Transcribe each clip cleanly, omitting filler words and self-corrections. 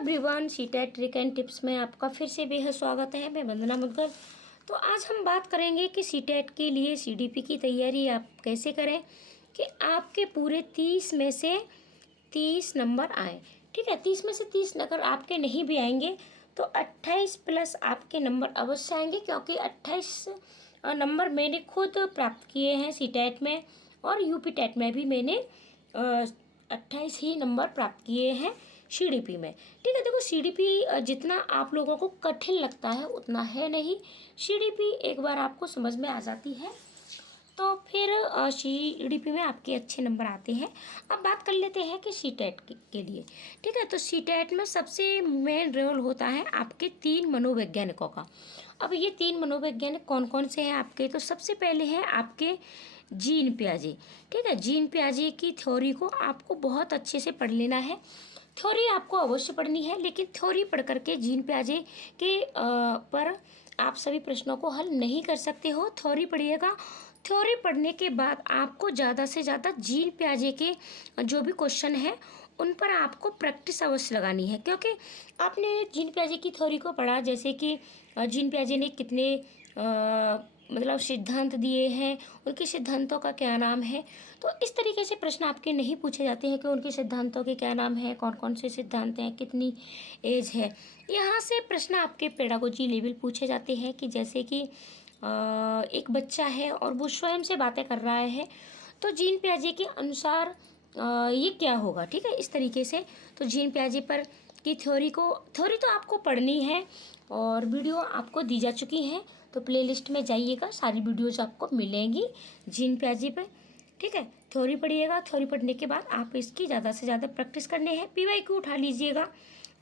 Everyone, CTET trick and tips में आपका फिर से बेहद स्वागत है। मैं वंदना मुदगल। तो आज हम बात करेंगे कि सीटेट के लिए सीडीपी की तैयारी आप कैसे करें कि आपके पूरे 30 में से 30 नंबर आए। ठीक है, 30 में से 30 अगर आपके नहीं भी आएंगे तो 28 प्लस आपके नंबर अवश्य आएंगे, क्योंकि 28 नंबर मैंने खुद प्राप्त किए हैं सीटेट में, और यूपी टेट में भी मैंने 28 ही नंबर प्राप्त किए हैं सीडीपी में। ठीक है, देखो सीडीपी जितना आप लोगों को कठिन लगता है उतना है नहीं। सीडीपी एक बार आपको समझ में आ जाती है तो फिर सीडीपी में आपके अच्छे नंबर आते हैं। अब बात कर लेते हैं कि सीटेट के लिए। ठीक है, तो सीटेट में सबसे मेन रोल होता है आपके 3 मनोवैज्ञानिकों का। अब ये 3 मनोवैज्ञानिक कौन कौन से हैं आपके? तो सबसे पहले हैं आपके जीन पियाजे। ठीक है, जीन पियाजे की थ्योरी को आपको बहुत अच्छे से पढ़ लेना है। थ्योरी आपको अवश्य पढ़नी है, लेकिन थ्योरी पढ़ करके जीन पियाजे के पर आप सभी प्रश्नों को हल नहीं कर सकते हो। थ्योरी पढ़िएगा। थ्योरी पढ़ने के बाद आपको ज़्यादा से ज़्यादा जीन पियाजे के जो भी क्वेश्चन है उन पर आपको प्रैक्टिस अवश्य लगानी है, क्योंकि आपने जीन पियाजे की थ्योरी को पढ़ा, जैसे कि जीन पियाजे ने कितने मतलब सिद्धांत दिए हैं, उनके सिद्धांतों का क्या नाम है। तो इस तरीके से प्रश्न आपके नहीं पूछे जाते हैं कि उनके सिद्धांतों के क्या नाम है, कौन कौन से सिद्धांत हैं, कितनी एज है। यहाँ से प्रश्न आपके पेडागोजी लेवल पूछे जाते हैं कि जैसे कि एक बच्चा है और वो स्वयं से बातें कर रहा है, तो जीन पियाजे के अनुसार ये क्या होगा। ठीक है, इस तरीके से तो जीन पियाजे पर की थ्योरी तो आपको पढ़नी है, और वीडियो आपको दी जा चुकी हैं, तो प्लेलिस्ट में जाइएगा, सारी वीडियोज आपको मिलेंगी जीन पियाजे पे। ठीक है, थ्योरी पढ़िएगा। थ्योरी पढ़ने के बाद आप इसकी ज़्यादा से ज़्यादा प्रैक्टिस करने हैं। पीवाईक्यू उठा लीजिएगा,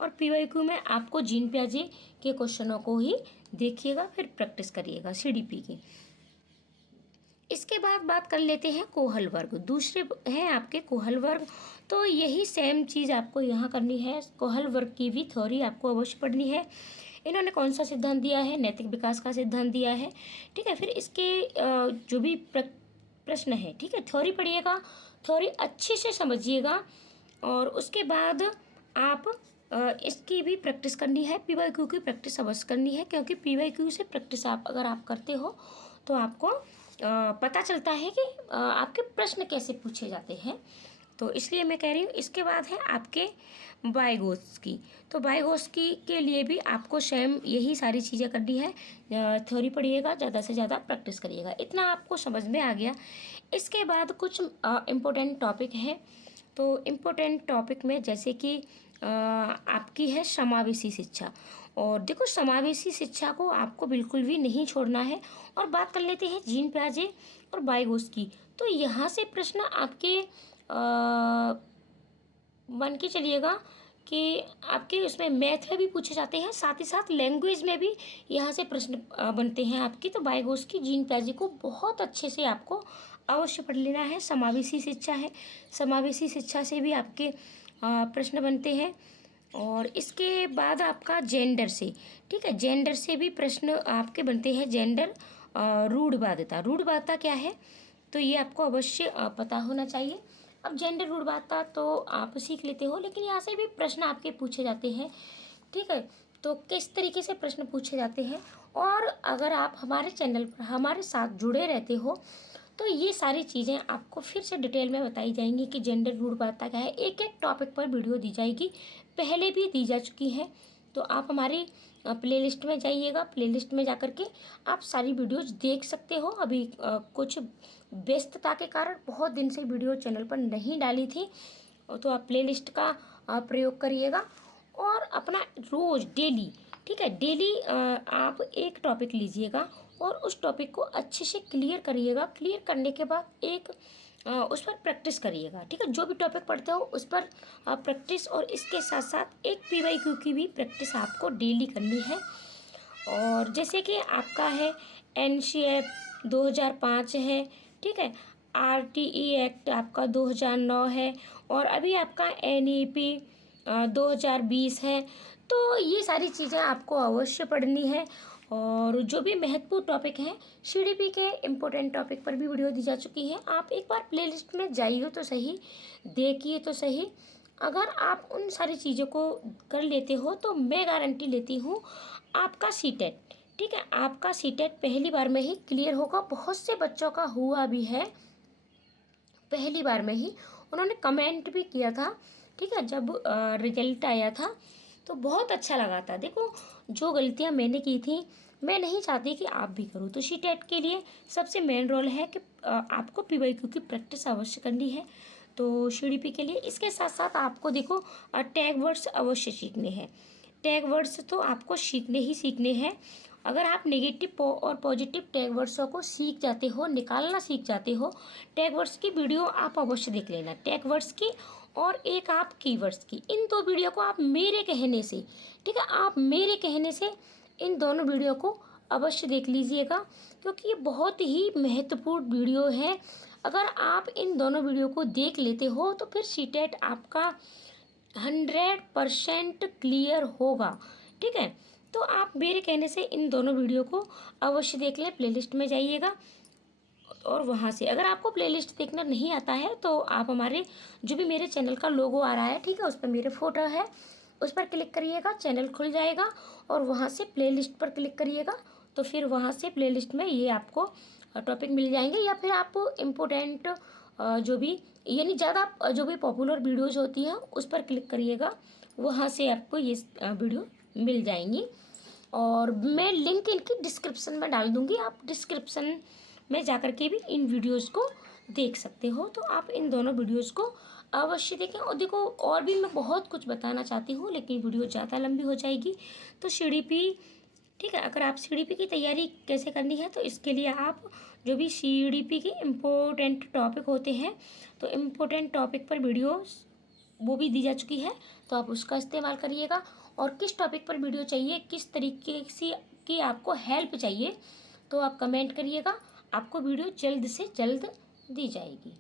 और पीवाईक्यू में आपको जीन पियाजे के क्वेश्चनों को ही देखिएगा, फिर प्रैक्टिस करिएगा सीडीपी की। इसके बाद बात कर लेते हैं कोहल वर्ग। दूसरे हैं आपके कोहल वर्ग, तो यही सेम चीज़ आपको यहाँ करनी है। कोहल वर्ग की भी थ्योरी आपको अवश्य पढ़नी है। इन्होंने कौन सा सिद्धांत दिया है? नैतिक विकास का सिद्धांत दिया है। ठीक है, फिर इसके जो भी प्रश्न है, ठीक है, थ्योरी पढ़िएगा, थ्योरी अच्छे से समझिएगा, और उसके बाद आप इसकी भी प्रैक्टिस करनी है। पीवाईक्यू की प्रैक्टिस अवश्य करनी है, क्योंकि पीवाईक्यू से प्रैक्टिस अगर आप करते हो तो आपको पता चलता है कि आपके प्रश्न कैसे पूछे जाते हैं। तो इसलिए मैं कह रही हूँ। इसके बाद है आपके वाइगोत्स्की। तो वाइगोत्स्की के लिए भी आपको सेम यही सारी चीज़ें करनी है। थ्योरी पढ़िएगा, ज़्यादा से ज़्यादा प्रैक्टिस करिएगा। इतना आपको समझ में आ गया। इसके बाद कुछ इम्पोर्टेंट टॉपिक हैं। तो इम्पोर्टेंट टॉपिक में जैसे कि आपकी है समावेशी शिक्षा। और देखो, समावेशी शिक्षा को आपको बिल्कुल भी नहीं छोड़ना है। और बात कर लेते हैं जीन पियाजे और वाइगोत्स्की। तो यहाँ से प्रश्न आपके मान के चलिएगा कि आपके उसमें मैथ में भी पूछे जाते हैं, साथ ही साथ लैंग्वेज में भी यहाँ से प्रश्न बनते हैं आपकी। तो वाइगोत्स्की, जीन पियाजे को बहुत अच्छे से आपको अवश्य पढ़ लेना है। समावेशी शिक्षा है, समावेशी शिक्षा से भी आपके प्रश्न बनते हैं। और इसके बाद आपका जेंडर से, ठीक है, जेंडर से भी प्रश्न आपके बनते हैं। जेंडर, रूढ़वादिता। रूढ़वादिता क्या है, तो ये आपको अवश्य पता होना चाहिए। अब जेंडर रूढ़वादिता तो आप सीख लेते हो, लेकिन यहाँ से भी प्रश्न आपके पूछे जाते हैं। ठीक है, तो किस तरीके से प्रश्न पूछे जाते हैं, और अगर आप हमारे चैनल पर हमारे साथ जुड़े रहते हो तो ये सारी चीज़ें आपको फिर से डिटेल में बताई जाएंगी कि जेंडर रूढ़वादिता क्या है। एक एक टॉपिक पर वीडियो दी जाएगी, पहले भी दी जा चुकी है। तो आप हमारी प्लेलिस्ट में जाइएगा, प्लेलिस्ट में जाकर के आप सारी वीडियोज देख सकते हो। अभी कुछ व्यस्तता के कारण बहुत दिन से वीडियो चैनल पर नहीं डाली थी, तो आप प्लेलिस्ट का प्रयोग करिएगा, और अपना रोज़ डेली, ठीक है, डेली आप एक टॉपिक लीजिएगा और उस टॉपिक को अच्छे से क्लियर करिएगा। क्लियर करने के बाद एक उस पर प्रैक्टिस करिएगा। ठीक है, जो भी टॉपिक पढ़ते हो उस पर प्रैक्टिस, और इसके साथ साथ एक पीवाईक्यू की भी प्रैक्टिस आपको डेली करनी है। और जैसे कि आपका है एनसीएफ 2005 है, ठीक है, आरटीई एक्ट आपका 2009 है, और अभी आपका एनईपी 2020 है। तो ये सारी चीज़ें आपको अवश्य पढ़नी है। और जो भी महत्वपूर्ण टॉपिक हैं, सीडीपी के इम्पोर्टेंट टॉपिक पर भी वीडियो दी जा चुकी है। आप एक बार प्लेलिस्ट में जाइए तो सही, देखिए तो सही, अगर आप उन सारी चीज़ों को कर लेते हो तो मैं गारंटी लेती हूँ आपका सीटेट, ठीक है, आपका सीटेट पहली बार में ही क्लियर होगा। बहुत से बच्चों का हुआ भी है पहली बार में ही, उन्होंने कमेंट भी किया था, ठीक है, जब रिजल्ट आया था तो बहुत अच्छा लगा था। देखो, जो गलतियां मैंने की थी मैं नहीं चाहती कि आप भी करो। तो सीटेट के लिए सबसे मेन रोल है कि आपको पीवाईक्यू की प्रैक्टिस अवश्य करनी है। तो सीडीपी के लिए इसके साथ साथ आपको देखो टैग वर्ड्स अवश्य सीखने हैं। टैग वर्ड्स तो आपको सीखने ही सीखने हैं। अगर आप नेगेटिव और पॉजिटिव टैग वर्ड्सों को सीख जाते हो, निकालना सीख जाते हो, टैग वर्ड्स की वीडियो आप अवश्य देख लेना, टैग वर्ड्स की और एक आप कीवर्ड्स की। इन दो वीडियो को आप मेरे कहने से, ठीक है, आप मेरे कहने से इन दोनों वीडियो को अवश्य देख लीजिएगा, क्योंकि ये बहुत ही महत्वपूर्ण वीडियो है। अगर आप इन दोनों वीडियो को देख लेते हो तो फिर सीटेट आपका 100% क्लियर होगा, ठीक है। तो आप मेरे कहने से इन दोनों वीडियो को अवश्य देख लें। प्लेलिस्ट में जाइएगा और वहाँ से अगर आपको प्लेलिस्ट देखना नहीं आता है तो आप हमारे जो भी मेरे चैनल का लोगो आ रहा है, ठीक है, उस पर मेरे फोटो है, उस पर क्लिक करिएगा, चैनल खुल जाएगा और वहाँ से प्लेलिस्ट पर क्लिक करिएगा। तो फिर वहाँ से प्लेलिस्ट में ये आपको टॉपिक मिल जाएंगे, या फिर आप इम्पोर्टेंट जो भी यानी ज़्यादा जो भी पॉपुलर वीडियोज होती हैं उस पर क्लिक करिएगा, वहाँ से आपको ये वीडियो मिल जाएंगी। और मैं लिंक इनकी डिस्क्रिप्शन में डाल दूँगी, आप डिस्क्रिप्शन में जाकर के भी इन वीडियोस को देख सकते हो। तो आप इन दोनों वीडियोस को अवश्य देखें। और देखो, और भी मैं बहुत कुछ बताना चाहती हूँ लेकिन वीडियो ज़्यादा लंबी हो जाएगी। तो सीडीपी, ठीक है, अगर आप सीडीपी की तैयारी कैसे करनी है तो इसके लिए आप जो भी सीडीपी के इम्पोर्टेंट टॉपिक होते हैं तो इम्पोर्टेंट टॉपिक पर वीडियोस वो भी दी जा चुकी है, तो आप उसका इस्तेमाल करिएगा। और किस टॉपिक पर वीडियो चाहिए, किस तरीके से की आपको हेल्प चाहिए, तो आप कमेंट करिएगा, आपको वीडियो जल्द से जल्द दी जाएगी।